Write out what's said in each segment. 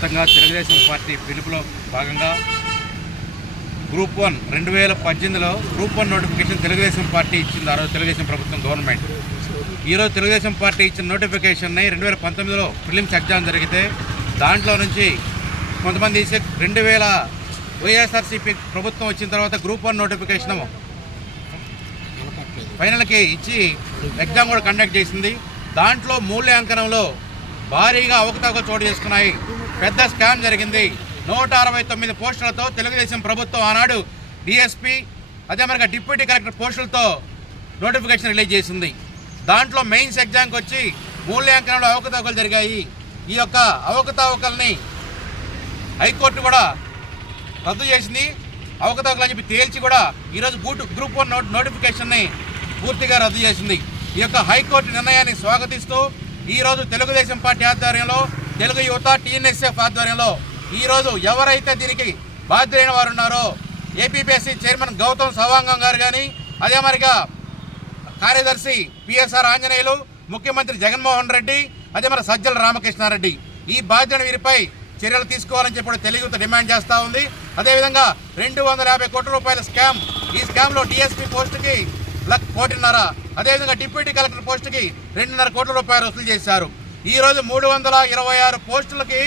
వ్యాప్తంగా తెలుగుదేశం పార్టీ పిలుపులో భాగంగా గ్రూప్ 1 2018లో గ్రూప్ 1 నోటిఫికేషన్ తెలుగుదేశం పార్టీ ఇచ్చింది. ఆ రోజు తెలుగుదేశం ప్రభుత్వం గవర్నమెంట్. ఈరోజు తెలుగుదేశం పార్టీ ఇచ్చిన నోటిఫికేషన్ని 2019లో ప్రిలిమ్స్ ఎగ్జామ్ జరిగితే దాంట్లో నుంచి కొంతమంది 2000 వైఎస్ఆర్సీపీ ప్రభుత్వం వచ్చిన తర్వాత గ్రూప్ 1 నోటిఫికేషన్ ఫైనల్కి ఇచ్చి ఎగ్జామ్ కూడా కండక్ట్ చేసింది. దాంట్లో మూల్యాంకనంలో భారీగా అవకతవకలు చోటు చేసుకున్నాయి. పెద్ద స్కామ్ జరిగింది. 169 పోస్టులతో తెలుగుదేశం ప్రభుత్వం ఆనాడు డిఎస్పీ అదే మరి డిప్యూటీ కలెక్టర్ పోస్టులతో నోటిఫికేషన్ రిలీజ్ చేసింది. దాంట్లో మెయిన్స్ ఎగ్జామ్కి వచ్చి మూల్యాంకనంలో అవకతవకలు జరిగాయి. ఈ యొక్క అవకతవకల్ని హైకోర్టు కూడా రద్దు చేసింది. అవకతవకలు అని చెప్పి తేల్చి కూడా ఈరోజు గ్రూప్ 1 నోటిఫికేషన్ని పూర్తిగా రద్దు చేసింది. ఈ యొక్క హైకోర్టు నిర్ణయాన్ని స్వాగతిస్తూ ఈరోజు తెలుగుదేశం పార్టీ ఆధ్వర్యంలో తెలుగు యువత టీఎన్ఎస్ఎఫ్ ఆధ్వర్యంలో ఈరోజు ఎవరైతే దీనికి బాధ్యులైన వారు ఉన్నారో ఏపీపీఎస్సీ చైర్మన్ గౌతమ్ సవాంగం గారు కానీ అదే మరిగా కార్యదర్శి పిఎస్ఆర్ ఆంజనేయులు, ముఖ్యమంత్రి జగన్మోహన్ రెడ్డి, అదే మరి సజ్జల రామకృష్ణారెడ్డి ఈ బాధ్యత వీరిపై చర్యలు తీసుకోవాలని చెప్పి తెలుగు యువత డిమాండ్ చేస్తూ ఉంది. అదేవిధంగా 250 కోట్ల రూపాయల స్కామ్, ఈ స్కామ్లో డిఎస్పీ పోస్టుకి 1.5 కోటి, అదేవిధంగా డిప్యూటీ కలెక్టర్ పోస్టుకి 2.5 కోట్ల రూపాయలు వసూలు చేశారు. ఈరోజు 326 పోస్టులకి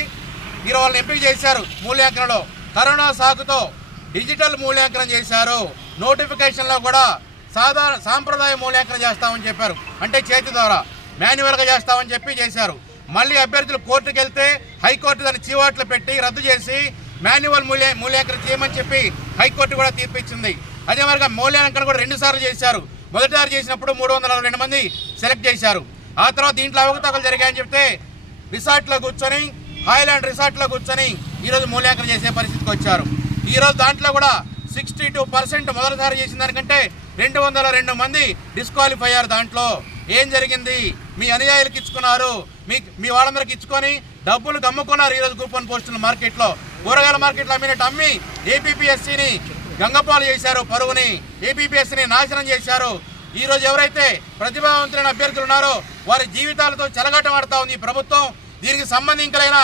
వాళ్ళని ఎంపిక చేశారు. మూల్యాంకనంలో కరోనా సాకుతో డిజిటల్ మూల్యాంకనం చేశారు. నోటిఫికేషన్లో కూడా సాంప్రదాయ మూల్యాంకనం చేస్తామని చెప్పారు, అంటే చేతి ద్వారా మాన్యువల్గా చేస్తామని చెప్పి చేశారు. మళ్ళీ అభ్యర్థులు కోర్టుకు వెళ్తే హైకోర్టు దాన్ని చీవాట్లు పెట్టి రద్దు చేసి మాన్యువల్ మూల్యాంకనం చేయమని చెప్పి హైకోర్టు కూడా తీర్పు ఇచ్చింది. అదే మరిగా మూల్యాంకనం కూడా 2 సార్లు చేశారు. మొదటిసారి చేసినప్పుడు 362 మంది సెలెక్ట్ చేశారు. ఆ తర్వాత దీంట్లో అవకతవకలు జరిగాయని చెప్తే రిసార్ట్లో కూర్చొని హాయ్లాండ్ రిసార్ట్లో కూర్చొని ఈరోజు మూల్యాంకనం చేసే పరిస్థితికి వచ్చారు. ఈరోజు దాంట్లో కూడా 62% మొదటిసారి చేసిన దానికంటే 202 మంది డిస్క్వాలిఫై అయ్యారు. దాంట్లో ఏం జరిగింది? మీ అనుయాయులకు ఇచ్చుకున్నారు, మీ వాళ్ళందరికి ఇచ్చుకొని డబ్బులు గమ్ముకున్నారు. ఈరోజు గ్రూప్ 1 పోస్టుల మార్కెట్లో, కూరగాయల మార్కెట్లో అమ్మినట్టు అమ్మి ఏపీపీఎస్సీని గంగపాలు చేశారు, పరువుని ఏపీపీఎస్సీని నాశనం చేశారు. ఈరోజు ఎవరైతే ప్రతిభావంతులైన అభ్యర్థులు ఉన్నారో వారి జీవితాలతో చెలగాటమాడుతూ ఉంది ఈ ప్రభుత్వం. దీనికి సంబంధించిన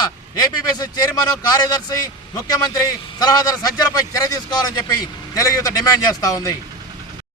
ఏపీపీఎస్సీ చైర్మన్, కార్యదర్శి, ముఖ్యమంత్రి సలహాదారు సజ్జలపై చర్య తీసుకోవాలని చెప్పి తెలుగు యువత డిమాండ్ చేస్తూ ఉంది.